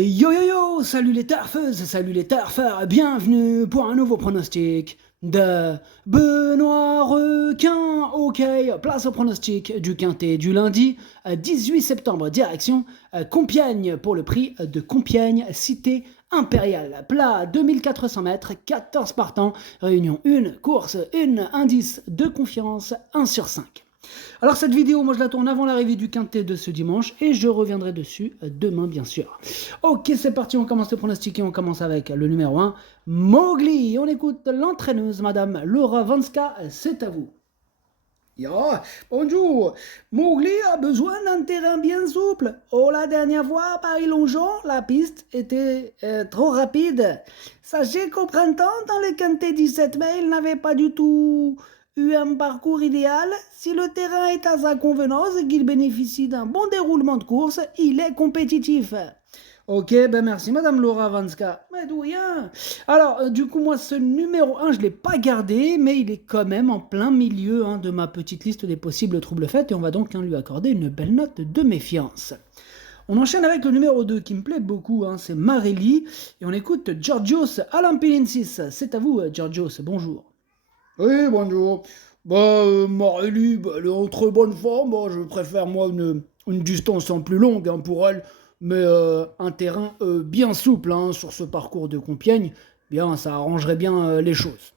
Yo yo yo, salut les turfeuses, salut les turfeurs, bienvenue pour un nouveau pronostic de Benoît Requin. Ok, place au pronostic du quintet du lundi 18 septembre, direction Compiègne pour le prix de Compiègne, cité impériale. Plat 2400 mètres, 14 partants, réunion 1, course 1, indice de confiance 1 sur 5. Alors cette vidéo, moi je la tourne avant l'arrivée du quintet de ce dimanche et je reviendrai dessus demain bien sûr. Ok, c'est parti, on commence le pronostic et on commence avec le numéro 1, Mowgli. On écoute l'entraîneuse Madame Laura Vanska, c'est à vous. Ja, bonjour. Mowgli a besoin d'un terrain bien souple. Oh, la dernière fois, à Paris-Longchamp, la piste était trop rapide. Sachez qu'au printemps, dans le quintet 17 mai, il n'avait pas du tout eu un parcours idéal. Si le terrain est à sa convenance et qu'il bénéficie d'un bon déroulement de course, il est compétitif. Ok, ben merci Madame Laura Vanska. Mais d'où rien. Alors, du coup, moi, ce numéro 1, je ne l'ai pas gardé, mais il est quand même en plein milieu de ma petite liste des possibles troubles faits, et on va donc lui accorder une belle note de méfiance. On enchaîne avec le numéro 2 qui me plaît beaucoup, c'est Marelli, et on écoute Georgios Alampilinsis. C'est à vous, Georgios, bonjour. Oui, bonjour. Marelli, elle est en très bonne forme. Je préfère, moi, une distance en plus longue pour elle. Mais un terrain bien souple sur ce parcours de Compiègne, bien, ça arrangerait bien les choses.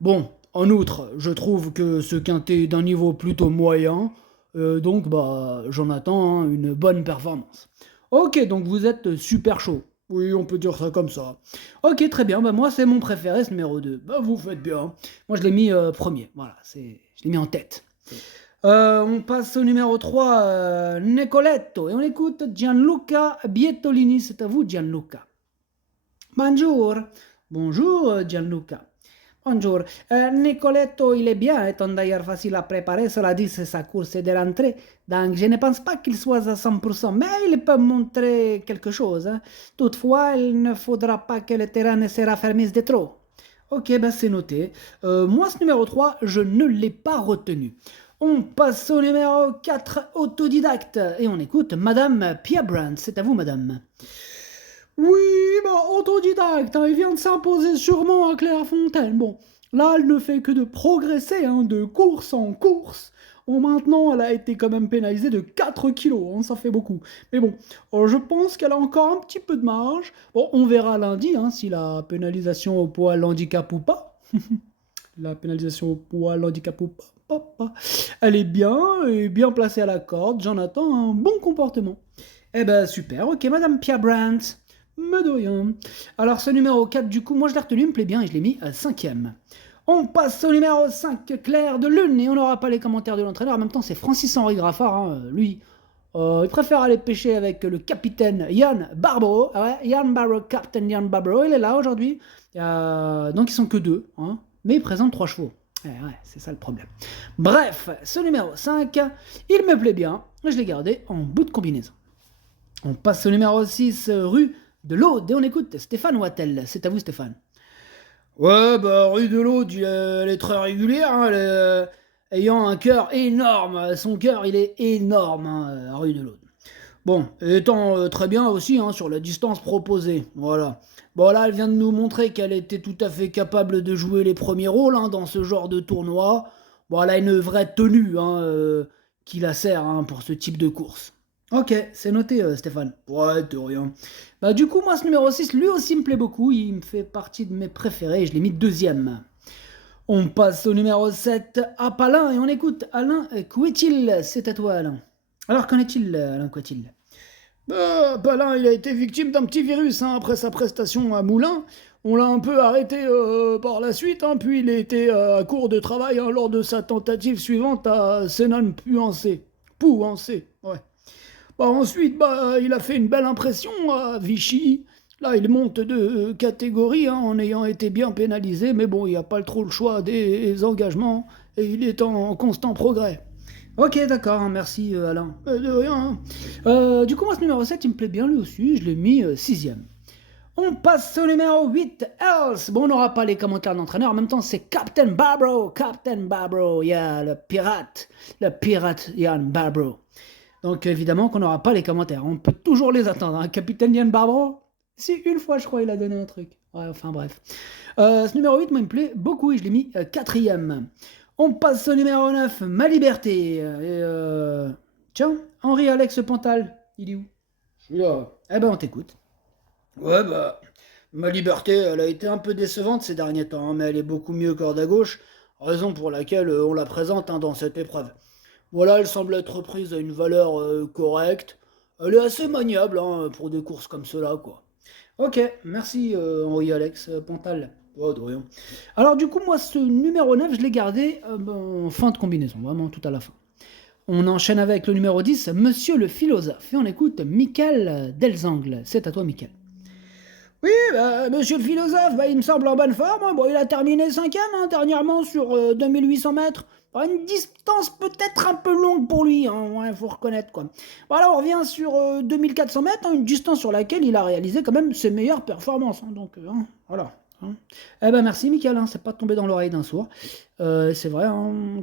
Bon, en outre, je trouve que ce quintet est d'un niveau plutôt moyen, donc j'en attends une bonne performance. Ok, donc vous êtes super chaud. Oui, on peut dire ça comme ça. Ok, très bien, moi c'est mon préféré ce numéro 2. Vous faites bien. Moi je l'ai mis premier, voilà, je l'ai mis en tête. On passe au numéro 3, Nicoletto, et on écoute Gianluca Bietolini. C'est à vous, Gianluca. Bonjour. Bonjour, Gianluca. Bonjour. Nicoletto, il est bien, étant d'ailleurs facile à préparer. Cela dit, c'est sa course de rentrée. Donc, je ne pense pas qu'il soit à 100%, mais il peut montrer quelque chose. Toutefois, il ne faudra pas que le terrain ne se raffermisse de trop. Ok, c'est noté. Moi, ce numéro 3, je ne l'ai pas retenu. On passe au numéro 4, autodidacte, et on écoute Madame Pia Brandt. C'est à vous, Madame. Oui, autodidacte, il vient de s'imposer sûrement à Clairefontaine. Bon, là, elle ne fait que de progresser, de course en course. Bon, maintenant, elle a été quand même pénalisée de 4 kilos, ça fait beaucoup. Mais bon, je pense qu'elle a encore un petit peu de marge. Bon, on verra lundi si la pénalisation au poids l'handicap ou pas. La pénalisation au poids l'handicap ou pas. Elle est bien placée à la corde, j'en attends un bon comportement. Eh ben super, ok, Madame Pia Brandt. Mais de rien. Alors ce numéro 4, du coup, moi je l'ai retenu, il me plaît bien et je l'ai mis à 5e. On passe au numéro 5, Claire de Lune, et on n'aura pas les commentaires de l'entraîneur. En même temps, c'est Francis-Henri Graffard, lui. Il préfère aller pêcher avec le capitaine Yann Barbero. Ah ouais, Yann Barbero, Captain Yann Barbero, il est là aujourd'hui. Donc ils sont que 2, mais ils présentent 3 chevaux. Ouais, c'est ça le problème. Bref, ce numéro 5, il me plaît bien. Je l'ai gardé en bout de combinaison. On passe au numéro 6, rue de l'Aude, et on écoute Stéphane Wattel. C'est à vous, Stéphane. Ouais, rue de l'Aude, elle est très régulière, elle est, ayant un cœur énorme. Son cœur, il est énorme, rue de l'Aude. Bon, étant très bien aussi sur la distance proposée, voilà. Bon, là, elle vient de nous montrer qu'elle était tout à fait capable de jouer les premiers rôles dans ce genre de tournoi. Bon, elle a une vraie tenue qui la sert pour ce type de course. Ok, c'est noté, Stéphane. Ouais, de rien. Du coup, moi, ce numéro 6, lui aussi me plaît beaucoup. Il me fait partie de mes préférés. Je l'ai mis 2e. On passe au numéro 7, Apalin, et on écoute Alain Couetil. C'est à toi, Alain. Alors, qu'en est-il, Alain Couetil? Apalin, il a été victime d'un petit virus après sa prestation à Moulins. On l'a un peu arrêté par la suite, puis il était à court de travail lors de sa tentative suivante à Sénan-Pouancé. Ouais. Ensuite, il a fait une belle impression à Vichy. Là, il monte de catégorie en ayant été bien pénalisé, mais bon, il n'y a pas trop le choix des engagements et il est en constant progrès. Ok, d'accord, merci Alain. De rien. Du coup, moi, ce numéro 7, il me plaît bien lui aussi, je l'ai mis 6e. On passe au numéro 8, Else. Bon, on n'aura pas les commentaires de l'entraîneur, en même temps, c'est Captain Barbero, le pirate Yann Barbero. Donc évidemment qu'on n'aura pas les commentaires. On peut toujours les attendre. Hein. Capitaine Yann Barbaro, si une fois je crois il a donné un truc. Ouais, enfin bref. Ce numéro 8, moi il me plaît beaucoup et je l'ai mis 4ème. On passe au numéro 9, Ma Liberté. Tiens, Henri-Alex Pantal, il est où? Je suis là. Eh ben on t'écoute. Ouais bah, Ma Liberté, elle a été un peu décevante ces derniers temps, hein, mais elle est beaucoup mieux corde à gauche, raison pour laquelle on la présente dans cette épreuve. Voilà, elle semble être reprise à une valeur correcte. Elle est assez maniable pour des courses comme cela, quoi. Ok, merci Henri-Alex Pantal. Oh, de rien. Alors du coup, moi, ce numéro 9, je l'ai gardé en fin de combinaison, vraiment tout à la fin. On enchaîne avec le numéro 10, Monsieur le Philosophe. Et on écoute Michael Delzangle. C'est à toi, Michael. Oui, Monsieur le Philosophe, il me semble en bonne forme. Hein. Bon, il a terminé 5ème dernièrement sur 2800 mètres. Une distance peut-être un peu longue pour lui, hein, faut reconnaître quoi. Voilà, on revient sur 2400 mètres, une distance sur laquelle il a réalisé quand même ses meilleures performances. Donc voilà. Eh ben merci Michael, c'est pas tombé dans l'oreille d'un sourd. C'est vrai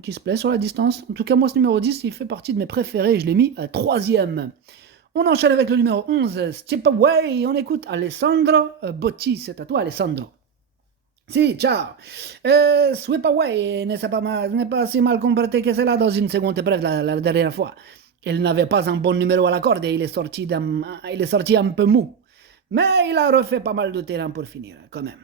qu'il se plaît sur la distance. En tout cas, moi ce numéro 10, il fait partie de mes préférés et je l'ai mis à 3ème. On enchaîne avec le numéro 11, Step Away, et on écoute Alessandro Botti. C'est à toi Alessandro. Si, ciao. Sweep Away n'est pas si mal comporté que cela dans une seconde épreuve la dernière fois. Il n'avait pas un bon numéro à la corde et il est sorti un peu mou. Mais il a refait pas mal de terrain pour finir, quand même.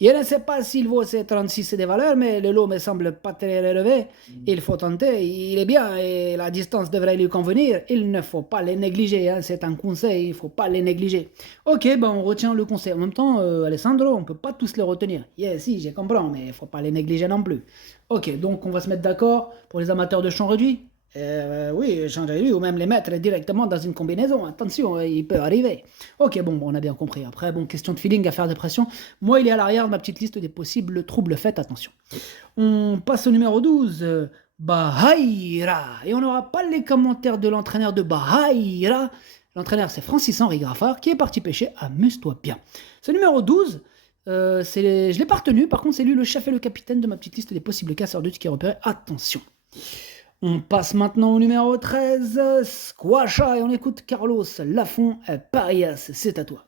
Je ne sais pas s'il vaut ses 36 des valeurs, mais le lot me semble pas très relevé. Il faut tenter, il est bien et la distance devrait lui convenir. Il ne faut pas les négliger, c'est un conseil, il ne faut pas les négliger. Ok, on retient le conseil. En même temps, Alessandro, on ne peut pas tous les retenir. Si, je comprends, mais il ne faut pas les négliger non plus. Ok, donc on va se mettre d'accord pour les amateurs de champ réduit. Oui, changer ou même les mettre directement dans une combinaison. Attention, il peut arriver. Ok, on a bien compris. Après, question de feeling à faire de pression. Moi, il est à l'arrière de ma petite liste des possibles troubles. Faites attention. On passe au numéro 12, Bahayra. Et on n'aura pas les commentaires de l'entraîneur de Bahayra. L'entraîneur, c'est Francis-Henri Graffard qui est parti pêcher. Amuse-toi bien. Ce numéro 12, je l'ai pas retenu. Par contre, c'est lui le chef et le capitaine de ma petite liste des possibles casseurs de tickets repérés. Attention. On passe maintenant au numéro 13, Squasha, et on écoute Carlos Lafont Parias, c'est à toi.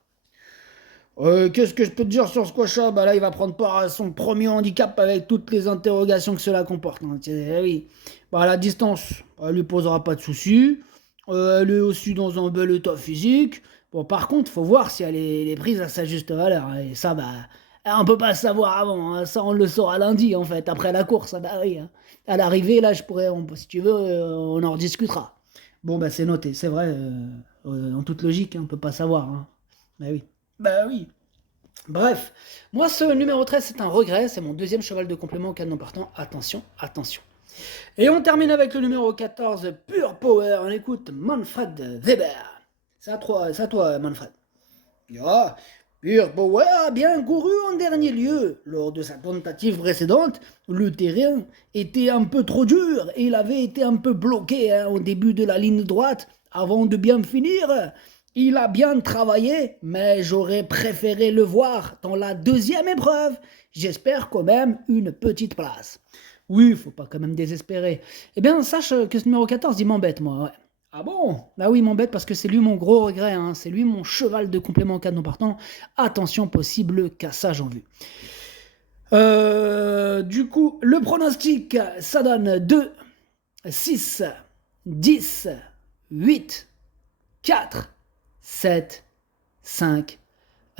Qu'est-ce que je peux te dire sur Squasha? Là, il va prendre part à son premier handicap avec toutes les interrogations que cela comporte. Oui. La distance, elle lui posera pas de soucis. Elle est aussi dans un bel état physique. Par contre, il faut voir si elle est prise à sa juste valeur. Et ça, on peut pas le savoir avant. Ça, on le saura lundi, en fait, après la course. Oui. À l'arrivée, là, si tu veux, on en rediscutera. C'est noté, c'est vrai. En toute logique, on peut pas savoir. Oui. Oui. Bref, moi, ce numéro 13, c'est un regret. C'est mon deuxième cheval de complément au canon partant. Attention, attention. Et on termine avec le numéro 14, Pure Power. On écoute Manfred Weber. C'est à toi, Manfred. Pure Power a bien couru en dernier lieu. Lors de sa tentative précédente, le terrain était un peu trop dur et il avait été un peu bloqué au début de la ligne droite avant de bien finir. Il a bien travaillé, mais j'aurais préféré le voir dans la deuxième épreuve. J'espère quand même une petite place. Oui, faut pas quand même désespérer. Eh bien, sache que ce numéro 14, il m'embête, moi, ouais. Ah bon? Oui, il m'embête parce que c'est lui mon gros regret, c'est lui mon cheval de complément en cas de non partant. Attention, possible cassage en vue. Du coup, le pronostic, ça donne 2, 6, 10, 8, 4, 7, 5,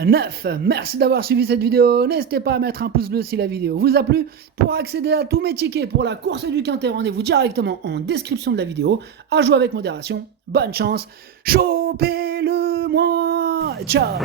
9. Merci d'avoir suivi cette vidéo. N'hésitez pas à mettre un pouce bleu si la vidéo vous a plu. Pour accéder à tous mes tickets pour la course du Quintet, rendez-vous directement en description de la vidéo. À jouer avec modération. Bonne chance. Chopez-le moi. Ciao.